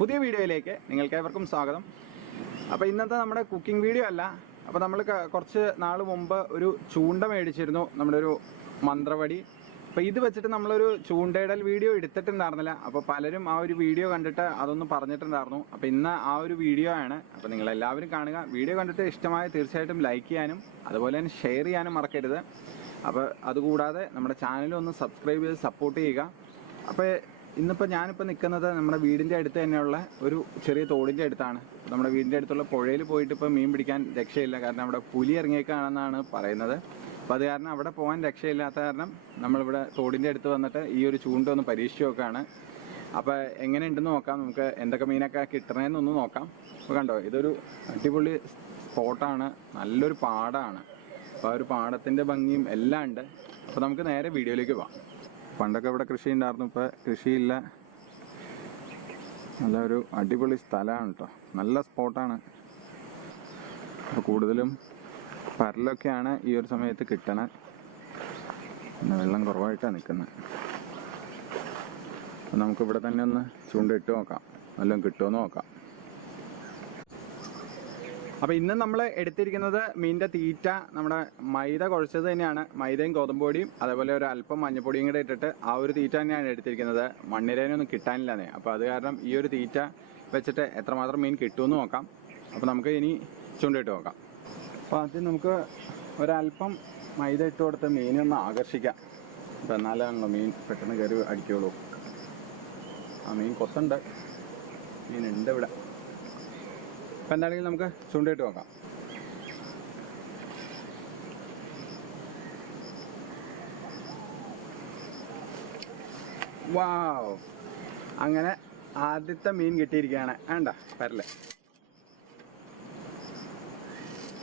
പുതിയ വീഡിയോയിലേക്ക് നിങ്ങൾക്കേവർക്കും സ്വാഗതം. അപ്പോൾ ഇന്നത്തെ നമ്മുടെ കുക്കിംഗ് വീഡിയോ അല്ല. അപ്പോൾ നമ്മൾ കുറച്ച് നാൾ മുമ്പ് ഒരു ചൂണ്ട മേടിച്ചിരുന്നു, നമ്മുടെ ഒരു മന്ത്രവടി. അപ്പോൾ ഇത് വെച്ചിട്ട് നമ്മളൊരു ചൂണ്ടയിടൽ വീഡിയോ എടുത്തിട്ടുണ്ടായിരുന്നില്ല. അപ്പോൾ പലരും ആ ഒരു വീഡിയോ കണ്ടിട്ട് അതൊന്നും പറഞ്ഞിട്ടുണ്ടായിരുന്നു. അപ്പോൾ ഇന്ന് ആ ഒരു വീഡിയോ ആണ്. അപ്പോൾ നിങ്ങളെല്ലാവരും കാണുക. വീഡിയോ കണ്ടിട്ട് ഇഷ്ടമായ തീർച്ചയായിട്ടും ലൈക്ക് ചെയ്യാനും അതുപോലെ തന്നെ ഷെയർ ചെയ്യാനും മറക്കരുത്. അപ്പോൾ അതുകൂടാതെ നമ്മുടെ ചാനലൊന്ന് സബ്സ്ക്രൈബ് ചെയ്ത് സപ്പോർട്ട് ചെയ്യുക. അപ്പോൾ ഇന്നിപ്പോൾ ഞാനിപ്പോൾ നിൽക്കുന്നത് നമ്മുടെ വീടിൻ്റെ അടുത്ത് തന്നെയുള്ള ഒരു ചെറിയ തോടിൻ്റെ അടുത്താണ്. നമ്മുടെ വീടിൻ്റെ അടുത്തുള്ള പുഴയിൽ പോയിട്ട് ഇപ്പോൾ മീൻ പിടിക്കാൻ രക്ഷയില്ല, കാരണം അവിടെ പുലി ഇറങ്ങിയേക്കാണെന്നാണ് പറയുന്നത്. അപ്പോൾ അത് കാരണം അവിടെ പോകാൻ രക്ഷയില്ലാത്ത കാരണം നമ്മളിവിടെ തോടിൻ്റെ അടുത്ത് വന്നിട്ട് ഈ ഒരു ചൂണ്ട ഒന്ന് പരീക്ഷിച്ച് നോക്കുകയാണ്. അപ്പോൾ എങ്ങനെയുണ്ടെന്ന് നോക്കാം, നമുക്ക് എന്തൊക്കെ മീനൊക്കെ കിട്ടണമെന്നൊന്ന് നോക്കാം. അപ്പോൾ കണ്ടോ, ഇതൊരു അടിപൊളി സ്പോട്ടാണ്, നല്ലൊരു പാടമാണ്. അപ്പോൾ ആ ഒരു പാടത്തിൻ്റെ ഭംഗിയും എല്ലാം ഉണ്ട്. അപ്പോൾ നമുക്ക് നേരെ വീഡിയോയിലേക്ക് പോകാം. പണ്ടൊക്കെ ഇവിടെ കൃഷി ഉണ്ടായിരുന്നു, ഇപ്പോൾ കൃഷിയില്ല. നല്ലൊരു അടിപൊളി സ്ഥലമാണ് കേട്ടോ, നല്ല സ്പോട്ടാണ്. അപ്പോൾ കൂടുതലും പരലൊക്കെയാണ് ഈ ഒരു സമയത്ത് കിട്ടണത്. പിന്നെ വെള്ളം കുറവായിട്ടാണ് നിൽക്കുന്നത്. അപ്പോൾ നമുക്കിവിടെ തന്നെ ഒന്ന് ചൂണ്ടയിട്ട് നോക്കാം, വല്ലതും കിട്ടുമെന്ന് നോക്കാം. അപ്പോൾ ഇന്ന് നമ്മൾ എടുത്തിരിക്കുന്നത് മീനിൻ്റെ തീറ്റ നമ്മുടെ മൈദ കുഴച്ചത് തന്നെയാണ്. മൈദയും ഗോതമ്പൊടിയും അതേപോലെ ഒരു അല്പം മഞ്ഞപ്പൊടിയും കൂടെ ഇട്ടിട്ട് ആ ഒരു തീറ്റ തന്നെയാണ് എടുത്തിരിക്കുന്നത്. മണ്ണിരേനൊന്നും കിട്ടാനില്ലാന്നേ. അപ്പോൾ അത് കാരണം ഈ ഒരു തീറ്റ വെച്ചിട്ട് എത്രമാത്രം മീൻ കിട്ടുമെന്ന് നോക്കാം. അപ്പോൾ നമുക്ക് ഇനി ചൂണ്ടയിട്ട് നോക്കാം. അപ്പോൾ ആദ്യം നമുക്ക് ഒരല്പം മൈദ ഇട്ട് കൊടുത്ത് മീനെ ഒന്ന് ആകർഷിക്കാം. അപ്പോൾ എന്നാലാണല്ലോ മീൻ പെട്ടെന്ന് കയറി അടിക്കുള്ളൂ. ആ മീൻ കൊത്തുണ്ട്, മീനുണ്ട് ഇവിടെ. അപ്പം എന്താണെങ്കിലും നമുക്ക് ചൂണ്ടയിട്ട് നോക്കാം. വാവ്, അങ്ങനെ ആദ്യത്തെ മീൻ കിട്ടിയിരിക്കുകയാണ്. വേണ്ട പരല്,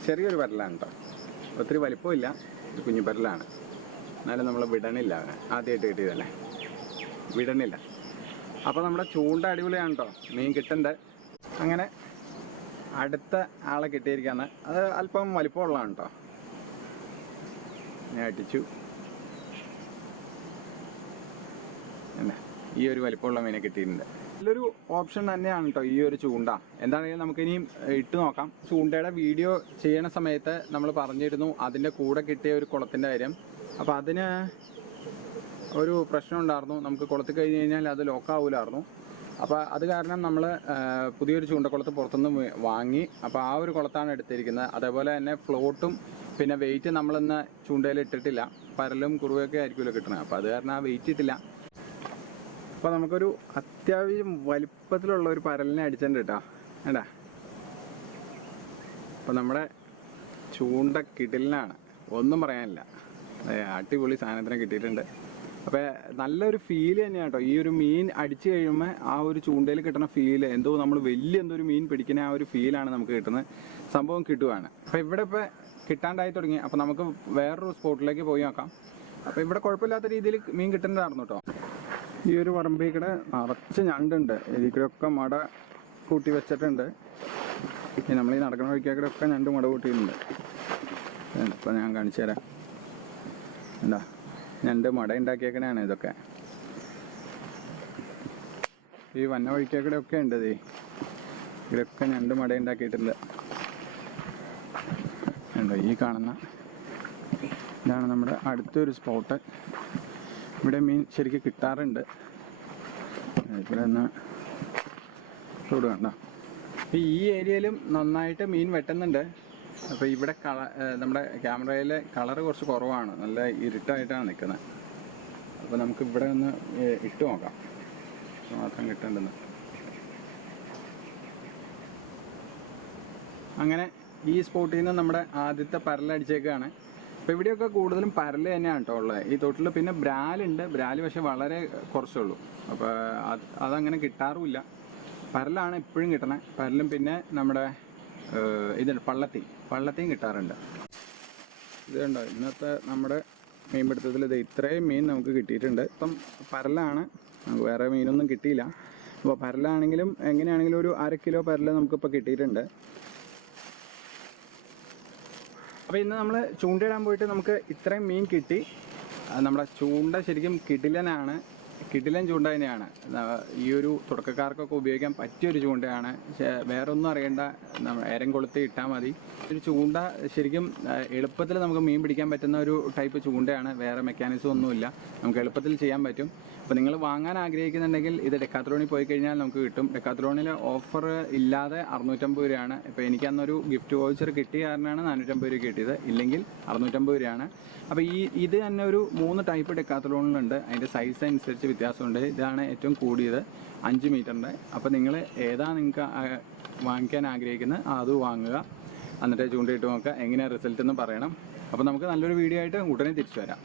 ചെറിയൊരു പരലാണ് കേട്ടോ, ഒത്തിരി വലിപ്പമില്ല, ഒരു കുഞ്ഞു പരലാണ്. എന്നാലും നമ്മൾ വിടണില്ല, അവനെ ആദ്യമായിട്ട് കിട്ടിയതല്ലേ, വിടണില്ല. അപ്പോൾ നമ്മുടെ ചൂണ്ട അടിപൊളിയാണ് കേട്ടോ, മീൻ കിട്ടുന്നുണ്ട്. അങ്ങനെ അടുത്ത ആളെ കിട്ടിയിരിക്കുകയാണ്. അത് അല്പം വലിപ്പമുള്ളതാണ് കേട്ടോ. ഞാൻ അടിച്ചു, എന്നാ ഈ ഒരു വലിപ്പമുള്ള മീനെ കിട്ടിയിട്ടുണ്ട്. നല്ലൊരു ഓപ്ഷൻ തന്നെയാണ് കേട്ടോ ഈ ഒരു ചൂണ്ട. എന്താണെങ്കിലും നമുക്കിനിയും ഇട്ട് നോക്കാം. ചൂണ്ടയുടെ വീഡിയോ ചെയ്യണ സമയത്ത് നമ്മൾ പറഞ്ഞിരുന്നു അതിൻ്റെ കൂടെ കിട്ടിയ ഒരു കുളത്തിൻ്റെ കാര്യം. അപ്പോൾ അതിന് ഒരു പ്രശ്നം ഉണ്ടായിരുന്നു, നമുക്ക് കുളത്തിൽ കഴിഞ്ഞ് കഴിഞ്ഞാൽ അത് ലോക്കാവൂലായിരുന്നു. അപ്പോൾ അത് കാരണം നമ്മൾ പുതിയൊരു ചൂണ്ടക്കുളത്ത് പുറത്തുനിന്ന് വാങ്ങി. അപ്പോൾ ആ ഒരു കുളത്താണ് എടുത്തിരിക്കുന്നത്. അതേപോലെ തന്നെ ഫ്ലോട്ടും പിന്നെ വെയിറ്റ് നമ്മളിന്ന് ചൂണ്ടയിൽ ഇട്ടിട്ടില്ല. പരലും കുറുവയൊക്കെ ആയിരിക്കുമല്ലോ കിട്ടണത്, അപ്പോൾ അത് കാരണം ആ വെയിറ്റ് ഇട്ടില്ല. അപ്പോൾ നമുക്കൊരു അത്യാവശ്യം വലിപ്പത്തിലുള്ള ഒരു പരലിനെ അടിച്ചിട്ടുണ്ട് കേട്ടോ, വേണ്ട. അപ്പോൾ നമ്മുടെ ചൂണ്ട കിടിലിനാണ്, ഒന്നും പറയാനില്ല. അടിപൊളി സാധനത്തിനെ കിട്ടിയിട്ടുണ്ട്. അപ്പോൾ നല്ലൊരു ഫീല് തന്നെയാണ് കേട്ടോ ഈ ഒരു മീൻ അടിച്ചു കഴിയുമ്പോൾ ആ ഒരു ചൂണ്ടയിൽ കിട്ടുന്ന ഫീല്. എന്തോ നമ്മൾ വലിയ എന്തോ ഒരു മീൻ പിടിക്കുന്ന ആ ഒരു ഫീലാണ് നമുക്ക് കിട്ടുന്നത്. സംഭവം കിട്ടുവാണ്. അപ്പോൾ ഇവിടെ ഇപ്പോൾ കിട്ടാണ്ടായി തുടങ്ങി. അപ്പോൾ നമുക്ക് വേറൊരു സ്പോട്ടിലേക്ക് പോയി നോക്കാം. അപ്പോൾ ഇവിടെ കുഴപ്പമില്ലാത്ത രീതിയിൽ മീൻ കിട്ടുന്നതായിരുന്നു കേട്ടോ. ഈ ഒരു പറമ്പിൽ കൂടെ നിറച്ച് ഞണ്ടുണ്ട്. ഇതിലൊക്കെ മട കൂട്ടി വെച്ചിട്ടുണ്ട്. നമ്മൾ ഈ നടക്കുന്ന വഴിക്കൂടെ ഒക്കെ ഞണ്ട് മട കൂട്ടിയിട്ടുണ്ട്. അപ്പോൾ ഞാൻ കാണിച്ചു തരാം. എന്താ ഞണ്ട് മട ഉണ്ടാക്കിയേക്കണതാണ് ഇതൊക്കെ. ഈ വന്ന വഴിക്കൂടെ ഒക്കെ ഉണ്ട്. ഇവിടെയൊക്കെ ഞണ്ട് മട ഉണ്ടാക്കിയിട്ടുണ്ട്. ഉണ്ടോ ഈ കാണുന്ന ഇതാണ് നമ്മുടെ അടുത്തൊരു സ്പോട്ട്. ഇവിടെ മീൻ ശരിക്കും കിട്ടാറുണ്ട്. ഇവിടെ നിന്ന് ചൂട് കണ്ടോ. അപ്പോൾ ഈ ഏരിയയിലും നന്നായിട്ട് മീൻ വെട്ടുന്നുണ്ട്. അപ്പോൾ ഇവിടെ നമ്മുടെ ക്യാമറയിലെ കളറ് കുറച്ച് കുറവാണ്, നല്ല ഇരുട്ടായിട്ടാണ് നിൽക്കുന്നത്. അപ്പോൾ നമുക്ക് ഇവിടെ ഒന്ന് ഇട്ട് നോക്കാം മാത്രം കിട്ടേണ്ടെന്ന്. അങ്ങനെ ഈ സ്പോട്ടിൽ നിന്ന് നമ്മുടെ ആദ്യത്തെ പരലടിച്ചേക്കാണ്. അപ്പോൾ ഇവിടെയൊക്കെ കൂടുതലും പരല് തന്നെയാണ് കേട്ടോ ഉള്ളത് ഈ തോട്ടിൽ. പിന്നെ ബ്രാലുണ്ട്, ബ്രാല് പക്ഷെ വളരെ കുറച്ചുള്ളൂ. അപ്പോൾ അതങ്ങനെ കിട്ടാറുമില്ല. പരലാണ് എപ്പോഴും കിട്ടണേ, പരലും പിന്നെ നമ്മുടെ ഇതുണ്ട് പള്ളത്തിയും കിട്ടാറുണ്ട്. ഇത് കണ്ടോ, ഇന്നത്തെ നമ്മുടെ മീൻപിടുത്തത്തിൽ ഇത് ഇത്രയും മീൻ നമുക്ക് കിട്ടിയിട്ടുണ്ട്. ഇപ്പം പരലാണ്, നമുക്ക് വേറെ മീനൊന്നും കിട്ടിയില്ല. അപ്പോൾ പരലാണെങ്കിലും എങ്ങനെയാണെങ്കിലും ഒരു 1/2 കിലോ പരല് നമുക്കിപ്പോൾ കിട്ടിയിട്ടുണ്ട്. അപ്പോൾ ഇന്ന് നമ്മൾ ചൂണ്ടയിടാൻ പോയിട്ട് നമുക്ക് ഇത്രയും മീൻ കിട്ടി. നമ്മുടെ ചൂണ്ട ശരിക്കും കിടിലനാണ്. കിടിലൻ ചൂണ്ട തന്നെയാണ്. ഈ ഒരു തുടക്കക്കാർക്കൊക്കെ ഉപയോഗിക്കാൻ പറ്റിയൊരു ചൂണ്ടയാണ്. വേറെ ഒന്നും അറിയേണ്ട, ഏരം കൊളുത്തി ഇട്ടാൽ മതി. ഒരു ചൂണ്ട ശരിക്കും എളുപ്പത്തിൽ നമുക്ക് മീൻ പിടിക്കാൻ പറ്റുന്ന ഒരു ടൈപ്പ് ചൂണ്ടയാണ്. വേറെ മെക്കാനിസം ഒന്നുമില്ല, നമുക്ക് എളുപ്പത്തിൽ ചെയ്യാൻ പറ്റും. അപ്പോൾ നിങ്ങൾ വാങ്ങാൻ ആഗ്രഹിക്കുന്നുണ്ടെങ്കിൽ ഇത് ഡെക്കാത്ലോണിൽ പോയി കഴിഞ്ഞാൽ നമുക്ക് കിട്ടും. ഡെക്കാത്ലോണിൽ ഓഫർ ഇല്ലാതെ 650 രൂപയാണ്. ഇപ്പോൾ എനിക്ക് അന്നൊരു ഗിഫ്റ്റ് വൗച്ചർ കിട്ടിയ കാരണമാണ് 450 രൂപ കിട്ടിയത്, ഇല്ലെങ്കിൽ 650 രൂപയാണ്. അപ്പോൾ ഇത് തന്നെ ഒരു 3 ടൈപ്പ് ഡെക്കാത്ലോണിലുണ്ട്. അതിൻ്റെ സൈസ് അനുസരിച്ച് വ്യത്യാസമുണ്ട്. ഇതാണ് ഏറ്റവും കൂടിയത് 5 മീറ്ററിൻ്റെ. അപ്പോൾ നിങ്ങൾ ഏതാ നിങ്ങൾക്ക് വാങ്ങിക്കാൻ ആഗ്രഹിക്കുന്നത് അത് വാങ്ങുക, എന്നിട്ട് ചൂണ്ടയിട്ട് നോക്കുക, എങ്ങനെയാണ് റിസൾട്ട് എന്ന് പറയണം. അപ്പോൾ നമുക്ക് നല്ലൊരു വീഡിയോ ആയിട്ട് ഉടനെ തിരിച്ചു വരാം.